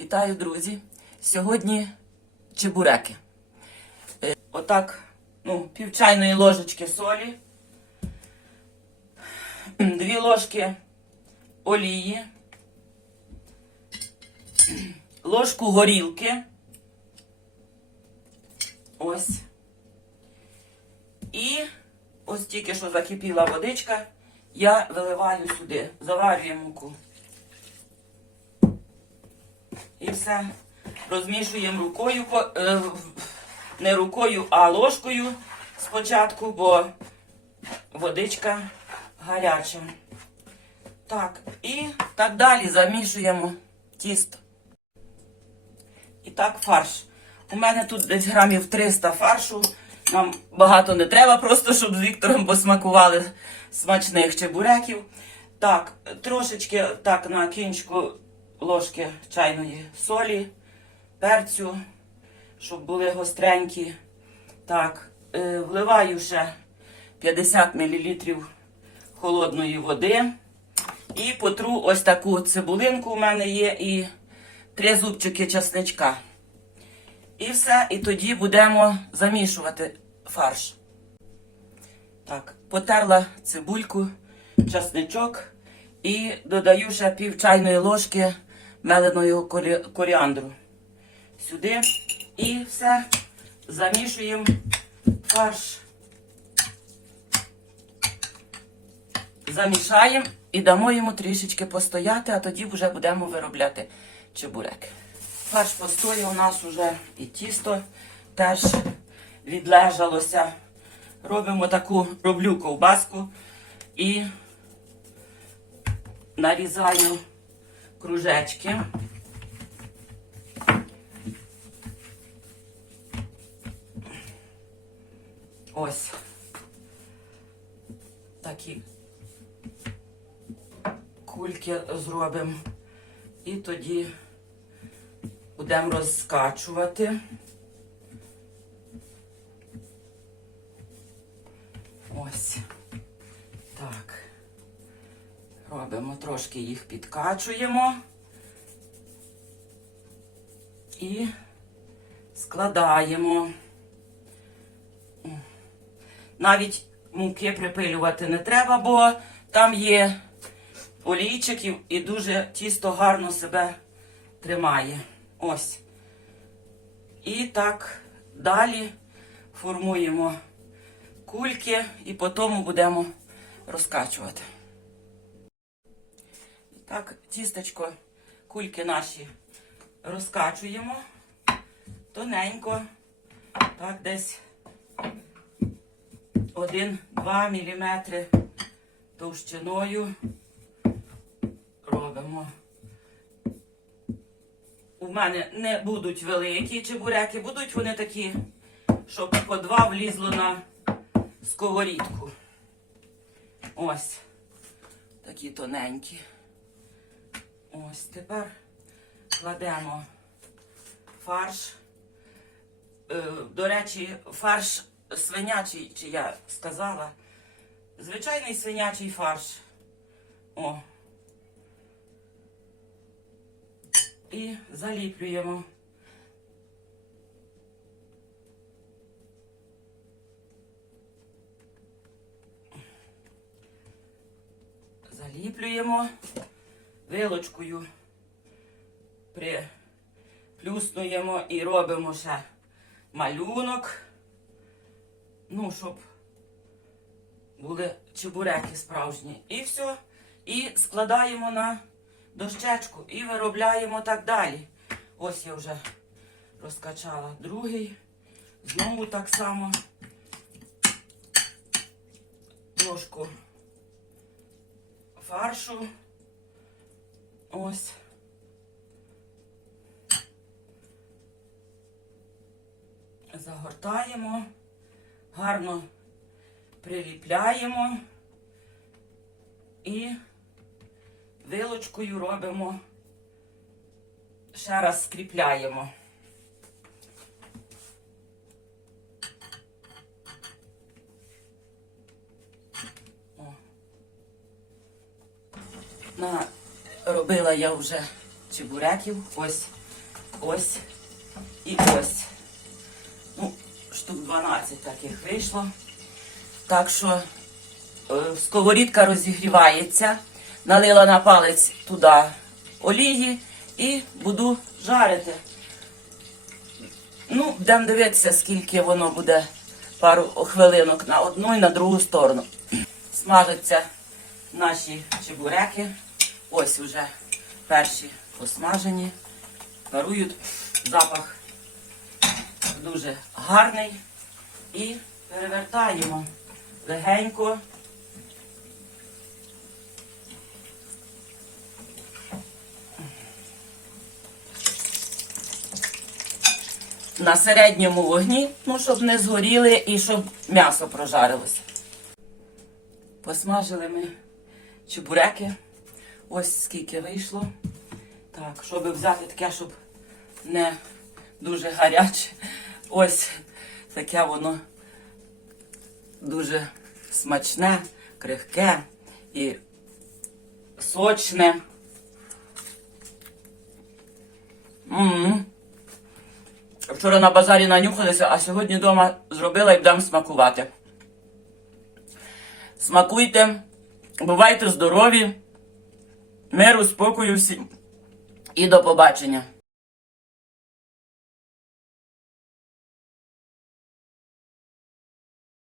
Вітаю, друзі! Сьогодні чебуреки. Е, Отак, ну, пів ложечки солі, дві ложки олії, ложку горілки. Ось. І ось тільки що закипіла водичка, я виливаю сюди, заварюю муку. І все. Розмішуємо рукою, е, не рукою, а ложкою спочатку, бо водичка гаряча. Так, і так далі замішуємо тісто. І так, фарш. У мене тут десь грамів 300 фаршу. Нам багато не треба, просто щоб з Віктором посмакували смачних чебуреків. Так, трошечки так на кінчику ложки чайної солі, перцю, щоб були гостренькі. Так, е, вливаю ще 50 мл холодної води. І потру ось таку цибулинку у мене є і три зубчики часничка. І все, і тоді будемо замішувати фарш. Так, потерла цибульку, часничок і додаю ще пів чайної ложки меленого корі- коріандру. Сюди і все замішуємо фарш. Замішаємо і дамо йому трішечки постояти, а тоді вже будемо виробляти чебуреки. Фарш постояв у нас уже і тісто теж відлежалося. Робимо таку, роблю ковбаску і нарізаю кружечки. Ось такі кульки зробимо. І тоді будемо розкачувати. Трошки їх підкачуємо. І складаємо. Навіть муки припилювати не треба, бо там є олійчиків і дуже тісто гарно себе тримає. Ось. І так далі формуємо кульки і потім будемо розкачувати. Так, тістечко, кульки наші розкачуємо тоненько, так, десь 1-2 мм товщиною робимо. У мене не будуть великі чебуреки, будуть вони такі, щоб по два влізло на сковорідку. Ось. Такі тоненькі. Ось тепер кладемо фарш. Е, До речі, фарш свинячий, чи я сказала. Звичайний свинячий фарш. О. І заліплюємо. Заліплюємо вилочкою, приплюснуємо і робимо ще малюнок. Ну, щоб були чебуреки справжні. І все. І складаємо на дощечку і виробляємо так далі. Ось я вже розкачала другий. Знову так само ложку фаршу. Ось. Загортаємо, гарно приліпляємо і вилочкою робимо, ще раз скріпляємо. О. На, робила я вже чебуреків. Ось ось і ось. Ну, штук 12 таких вийшло. Так що е, сковорідка розігрівається, налила на палець туди олії і буду жарити. Ну, будемо дивитися, скільки воно буде пару хвилинок на одну і на другу сторону. Смажаться наші чебуреки. Ось уже перші посмажені. Парують. Запах дуже гарний. І перевертаємо легенько. На середньому вогні, ну, щоб не згоріли і щоб м'ясо прожарилося. Посмажили ми чебуреки. Ось скільки вийшло. Так, щоб взяти таке, щоб не дуже гаряче. Ось таке воно дуже смачне, крихке і сочне. м Вчора на базарі нанюхалися, а сьогодні вдома зробила і будемо смакувати. Смакуйте, бувайте здорові, миру, спокою всім і до побачення.